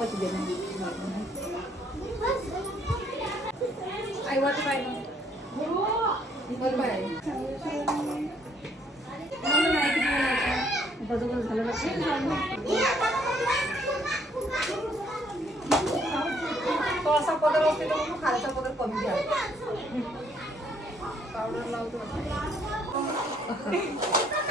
बापाची देणं आई वाटत आहे ना बरोबर आहे मला नाही किती वेळाचं. बरोबर झालं ना तो असा पदर असते तर मग खालचा पदर कमी घ्यावा पावडर लावतो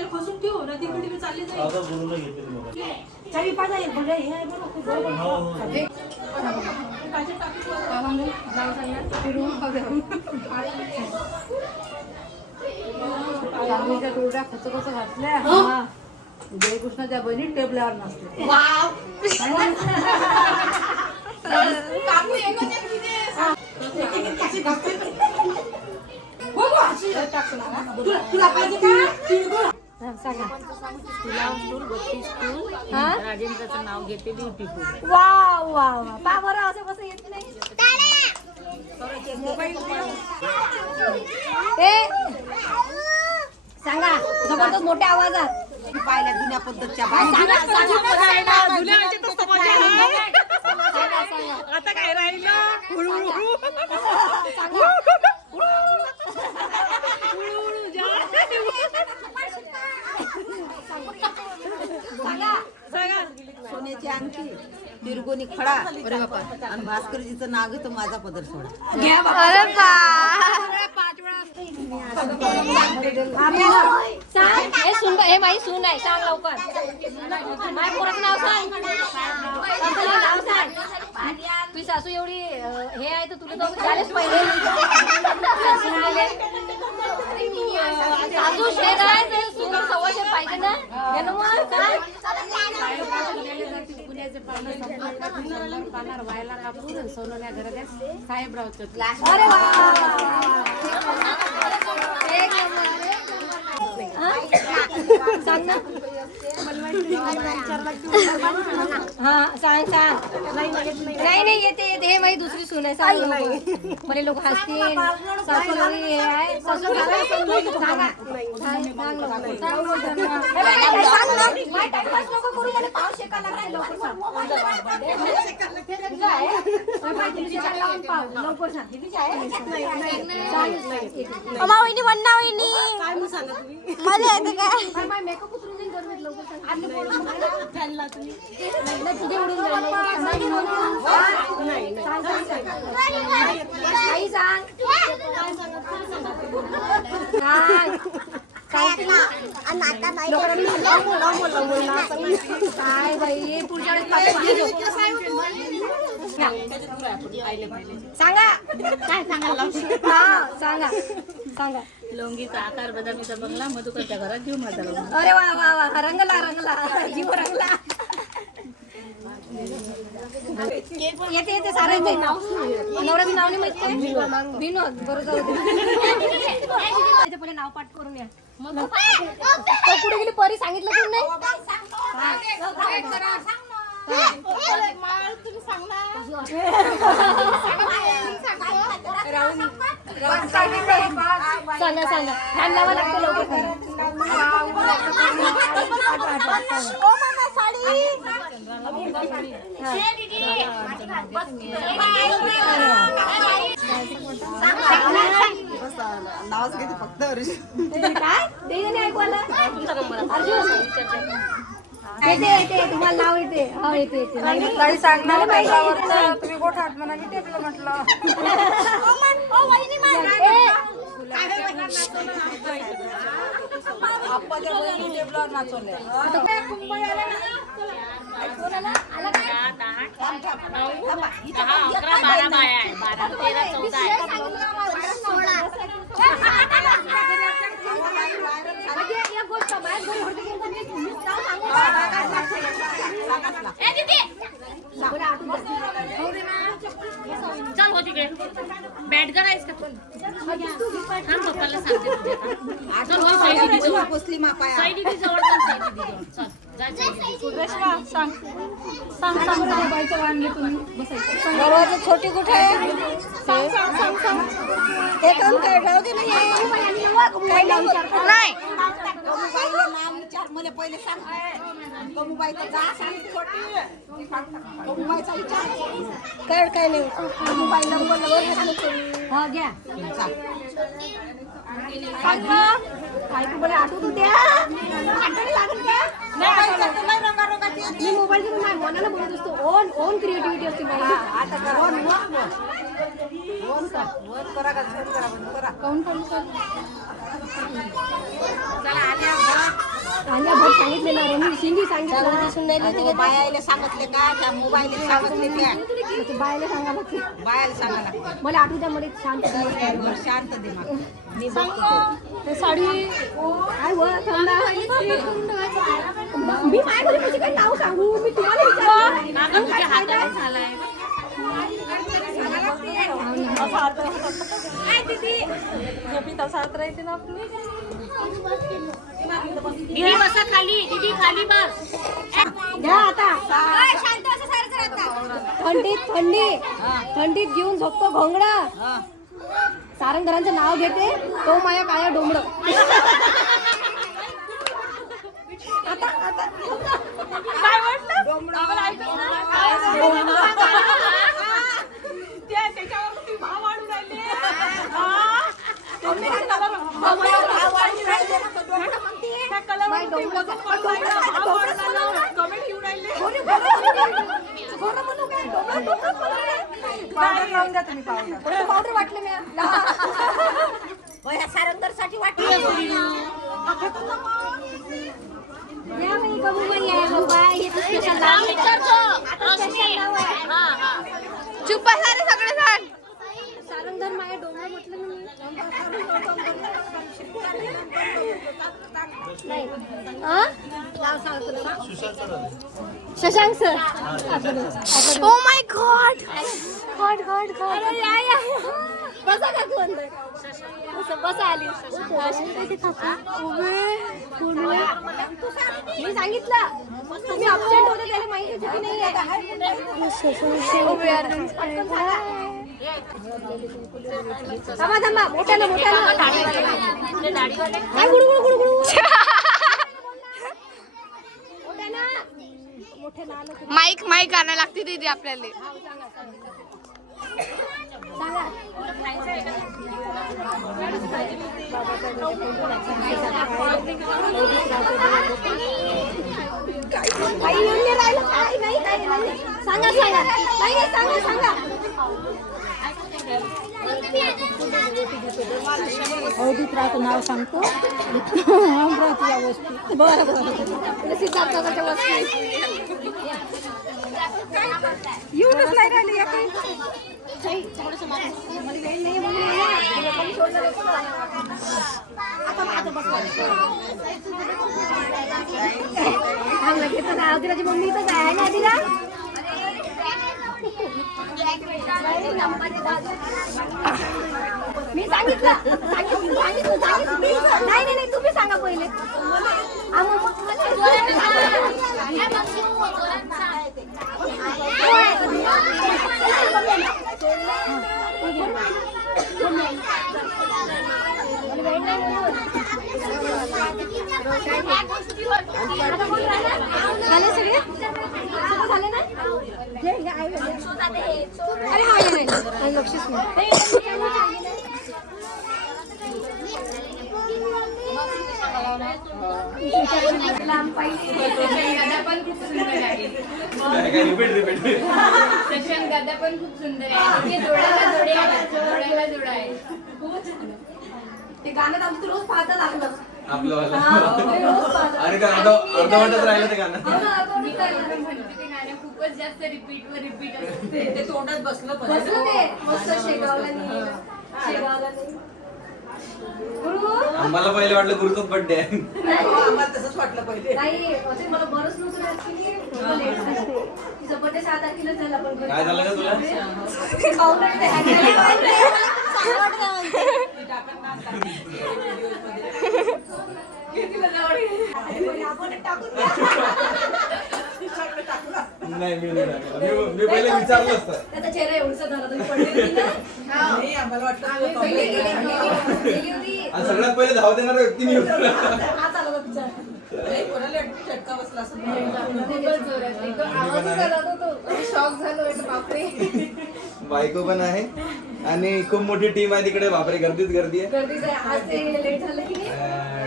त्याला फसून ठेव नदीकडे मी चालली जाईल. आता बोलून घेते तुम्हाला चावी पाजा हे बघा, हे आहे बघा, खूप. हो हो. ठेव. हा, घातल्या. हा. जयकृष्णाच्या बहिणी टेबलावर नसते काकू. हो. अशी. ना. तुला- तुला पाहिजे का? राजेंद्रचं नाव घेते ब्युटीफुल वा वा वा पा बरं असं कसं येत नाही? ए सांगा. जबरदस्त मोठ्या आवाजात. पाहिल्या जुन्या पद्धतच्या. आता काय राहिलं? हुळहुळू. सांगा. सोन्याची अंगठी तिरगोनी खडा. अरे बापा. आणि भास्करजीचं नाव घेतो माझा पदर सोडा. घ्या हे सुन हे माई सून आहे. सांग लवकर. माझ्या पोराचं नाव सांग. तुला नाव सांग. तुझी सासू एवढी हे आहे तर तुला तर झालेच पाहिजे सासू आले. सासू शेर आहे तर सून सव्वा शेर पाहिजे ना हे ना मग काय? अरे वा एक नंबर, एक नंबर. हा? सांग ना हा सांग सांग. नाही नाही येते येते. हे माझी दुसरी सून आहे सांग नको. मला लोक हसतील. सासू हे आहे. सासू सांगा. हे हे मला पाव शेकायला लागलाय, लवकर सांग. तुझं आहे? माझ्या पाठीची चाल लावून पाव. लवकर सांग. कितीची आहे? सांग. वहिनी वन्ना वहिनी मला येतं काय काय माझा मेकअप उतरून जाईल दरवेळेस लवकर सांग. आतलं पोरं सांग. नाही, नाही, पुढे उडून जाईल लवकर सांग. नाही, म्हणून. सांग, सांग, सांग. आई सांग. सांग. काय बाई पुढच्या वेळेस पाठी पाठी जाऊ. सांगा काय सांगा हा सांगा सांगा लोंगीचा आकार बदामीचा बंगला मधुकरच्या घरात जीव माझा अरे वा वा वा रंगला रंगला जीव रंगला. येते येते सारं येते. नवऱ्याचं नाव नाही माहीत काय? विनोद बरोबर जाऊ दे. त्याच्या पहिले नाव पाठ करून या तो कुठे गेली? परी सांगितलं तू नाही? सांगा सांगा फॅन लावा लागतं नावच घेते फक्त हरीश काय ते येते येते तुम्हाला नाव येते. हो येते येते. नाही, नाही. काही सांगणार नाही, टेबलावरचं तुम्ही गोठात म्हणा मी टेबल म्हटलं? दहा अकरा बारा बाया आहे. बारा तेरा चौदा आहे. चल हो तिकडे बॅट आहेस का थांब पप्पाला सांगते. चल, होय, साई दीदी जवळ. साई दीदी जवळ चल, साई दीदी जवळ. चल. रेश्मा सांग. सांग सांग वाण बसायचं दरवाजा छोटी कुठे आहे? सांग सांग सांग सांग. हे काम काय? राहू दे नाही मला पहिले सांग जा विचार काय काय नाही. मोबाईल नंबर हा घ्या. सांग. मग. काय तुम्हाला आठवत द्या आठवणी लागत का? मी मोबाईल घेऊन माझ्या मनाला बोलत असतो ओन ओन क्रिएटिव्हिटी असते कर. काऊन कर. आल्या भट सांगितले ना रमी सिंगी सांगितलं. सुनायला बायाला सांगितले का? त्या मोबाईल सांगितले त्या. ते बायला सांगा लागते. बायाला सांगा लागते. मला आठवू द्या मध्ये शांत शांत दे मग मी साडी काय व थंडा मी काय घरी काय नाव सांगू? मी तुम्हाला विचारलं. काका तुझ्या हाताने झालाय. झोपी तसात राहते ना आपली. दीदी बसा खाली. दीदी खाली बस. घ्या आता. थंडीत थंडी. थंडीत जीवन झोपतो घोंगडा. सारंगधरांचं नाव घेते तो माया काया डोंबड पावडर लावून द्या तुम्ही पावडर. पावडर वाटले वाटली चुप बसा रे सगळे जण सारंगधर माया डोंगर म्हटलं मी. Shashank sir. Oh my God God God. God. बसा का तू अंदर? बसा- बसा आली मी सांगितलं तुम्ही अपसेंट होते त्याला माहिती होती की नाही थांबा थांबा मोठ्यानं मोठ्यानं. काय गुडू गुडू गुडू गुडू? मोठ्यानं. मोठ्यानं आलं तू. माईक माईक आणायला लागते दीदी आपल्याला. सांगा काही येऊन नाही राहिलं काही नाही काही नाही सांगा सांगा नाही नाही सांगा सांगा अवधूत राहतं नाव सांगतो अमरावती या वस्तू बरं बरं सिद्धार्थाच्या वस्तू येऊनच नाही राहिली या काही काही थोडंसं मला मला वेळ नाही म्हणून ये ना. तुला पण सोडलं नाही तुला. आता आता बस हा लगेच तर आदिराची मम्मी इथंच आहे ना आदिरा मी सांगितलं सांगितलं सांगितलं सांगितलं नाही नाही नाही तुम्ही सांगा पहिले आ, मग- मग मला- झाले सगळे झाले ना हे- हे आहे, हे. अरे हा ये नाही. आणि लक्षच नाही रिपीट दादा पण खूप सुंदर आहे. ते जोड्याला जोडे आहे जोड्याला जोडा आहे ते गाणं आमचं रोज पाहता लागलं आपलं. अरे का अर्ध अर्धवटच राहिलं ते गाणं. मी काय म्हणते ते गाणं खूपच जास्त रिपीट वर रिपीट असते. ते तोंडात बसलं बसलं ते. मस्त शेगावला. शेगावला नेलं. गुरु? आम्हाला पहिले वाटलं गुरुचाच बर्थडे आहे. आम्हाला तसंच वाटलं पहिले. नाही मला बरंच नव्हतं actually. मला late दिसते. तिचा birthday सात तारखेलाच झाला पण घरी काय झालं का तुला? खाऊन राहिले. नाही मी नाही टाकलं. मी- मी पहिले विचारलं असतं. त्याचा चेहरा एवढसा झाला तुम्ही पडले होती ना नाही, आम्हाला वाटलं आम्ही पहिले गेली गेली- गेली होती. आणि सगळ्यात पहिले धाव देणारा व्यक्ती मी होतो. हा चालत होता पिक्चर. नाही, कोणाला वाटलं झटका बसला असेल. खूपच जोरात एक आवाजच आला होता तो. आम्ही शॉक झालो एक बापरे. बायको पण आहे. आणि खूप मोठी टीम आहे तिकडे. बापरे गर्दीच गर्दी आहे. गर्दीच आहे. आज ते लेट झालं की नाही?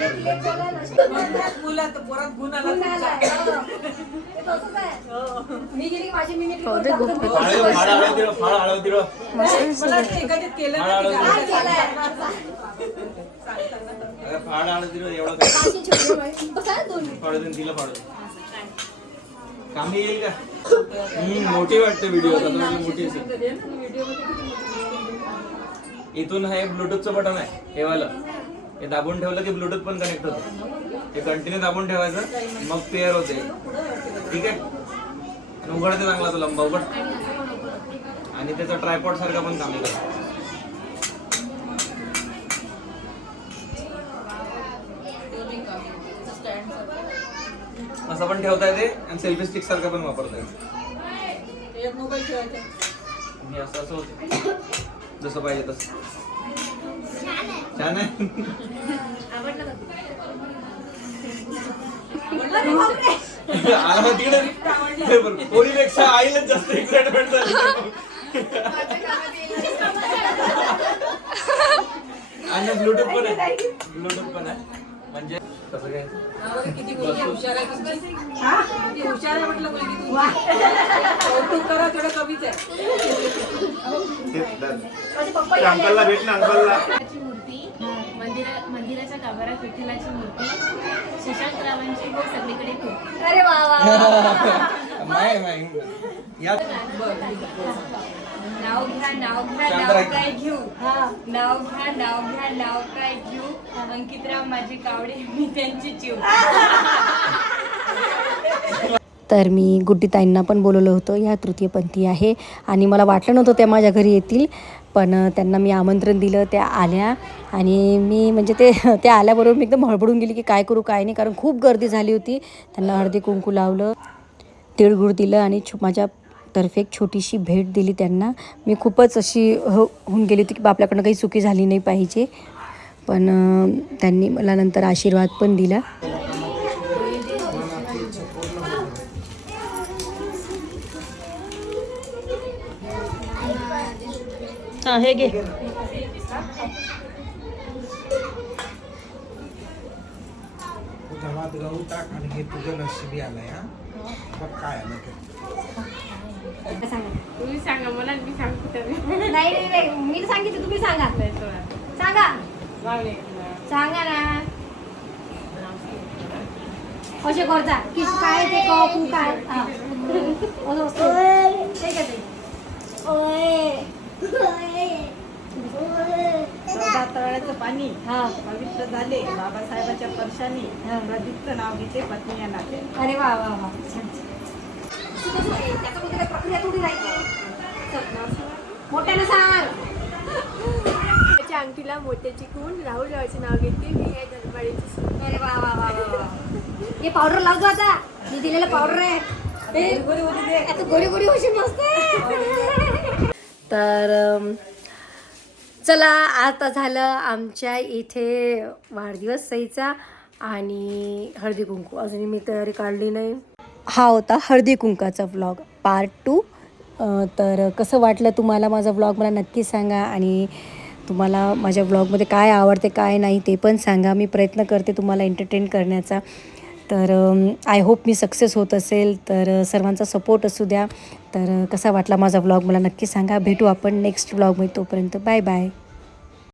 ते लेट झालं. ना म्हणतात मुलात पोरात गुण आला. पुन्हा तुमचा. आलाय. हो. ते तसंच आहे. मी गेली की माझी मिमिक्री हो, दे. कामी येईल का? मोठी वाटते व्हिडिओ आता मोठी इथून हे ब्लूटूथचं बटन आहे हे वालं. हे दाबून ठेवलं की ब्लूटूथ पण कनेक्ट होतं. हे कंटिन्यू दाबून ठेवायचं मग पेअर होते. ठीक आहे? उघडते चांगला तो लंबा उघड. आणि त्याचा ट्रायपॉड सारखा पण काम करतो. असं पण ठेवता येते आणि सेल्फी स्टिक सारखा पण वापरता येते मी असं असं होते. जसं पाहिजे तसं. छान आहे. आला मग तिकडे. पोरीपेक्षा आईलाच जास्त एक्साइटमेंट झाली. आणि ब्लूटूथ पण आहे. ब्लूटूथ पण आहे. म्हणजे कसं काय? किती मुलगी हुशार आहे तुमची. किती हुशार आहे म्हटलं मुलगी तुमची. कौतुक करा थोडं कमीच आहे अंकलला भेट ना अंकलला. मूर्ती मंदिरा मंदिराच्या गाभाऱ्यात विठ्ठलाची मूर्ती शशांक रावांची हो सगळीकडे खूप. अरे वा वा वा. माय माय. या. नाव घ्या नाव घ्या नाव. काय घेऊ? हा. नाव घ्या नाव घ्या नाव काय घेऊ? अंकितराव माझे कावडे मी त्यांची जीव तर मी गुड्डीताईंना पण बोलवलं होतं. ह्या तृतीयपंथी आहे आणि मला वाटलं नव्हतं त्या माझ्या घरी येतील पण त्यांना मी आमंत्रण दिलं त्या आल्या आणि मी म्हणजे ते त्या आल्याबरोबर मी एकदम हळबडून गेली की काय करू काय नाही कारण खूप गर्दी झाली होती. त्यांना हळदी कुंकू लावलं तिळगुळ दिलं आणि छो माझ्या तर्फे एक छोटीशी भेट दिली त्यांना. मी खूपच अशी हो होऊन गेली होती की बा आपल्याकडनं काही चुकी झाली नाही पाहिजे. पण त्यांनी मला नंतर आशीर्वाद पण दिला. हा हे घे गव्हात गहू टाक आणि हे तुझं नशिबी आलंय हा बघ काय आलं ते तुम्ही सांगा मला मी सांगतो नाही नाही नाही मी सांगितलं तुम्ही सांगा सांगा सांगा ना कसे करता की काय ते कपू काय हा. असं असतं. ठीक आहे ते. तळ्याचं पाणी हा. पवित्र झाले. बाबासाहेबाच्या परशाने प्रदीपचं नाव घेते पत्नी या नाते अरे वा वा वा? त्याच्यामध्ये प्रक्रिया थोडी राहायची मोठ्यानं सांग. त्याच्या अंगठीला मोत्याची खून राहुल रावाचे नाव घेते मी धनवाडीची सून. अरे वा वा वा वा वा. हे पावडर लावतो आता. मी दिलेलं पावडर आहे. हे, गोरी गोरी होशी मस्त. तर अम, चला आता झालं आमच्या इथे वाढदिवस सईचा आणि हळदी कुंकू. अजूनही मी तयारी काढली नाही. हा होता हळदी कुंकाचा व्लॉग पार्ट टू तर कसं वाटलं तुम्हाला माझा व्लॉग मला नक्की सांगा आणि तुम्हाला माझ्या ब्लॉगमध्ये काय आवडते काय नाही ते पण सांगा. मी प्रयत्न करते तुम्हाला एंटरटेन करण्याचा. तर आय होप मी सक्सेस होत असेल. तर सर्वांचा सपोर्ट असू द्या. तर कसा वाटला माझा व्लॉग मला नक्की सांगा. भेटू आपण नेक्स्ट व्लॉगमध्ये तोपर्यंत. Bye bye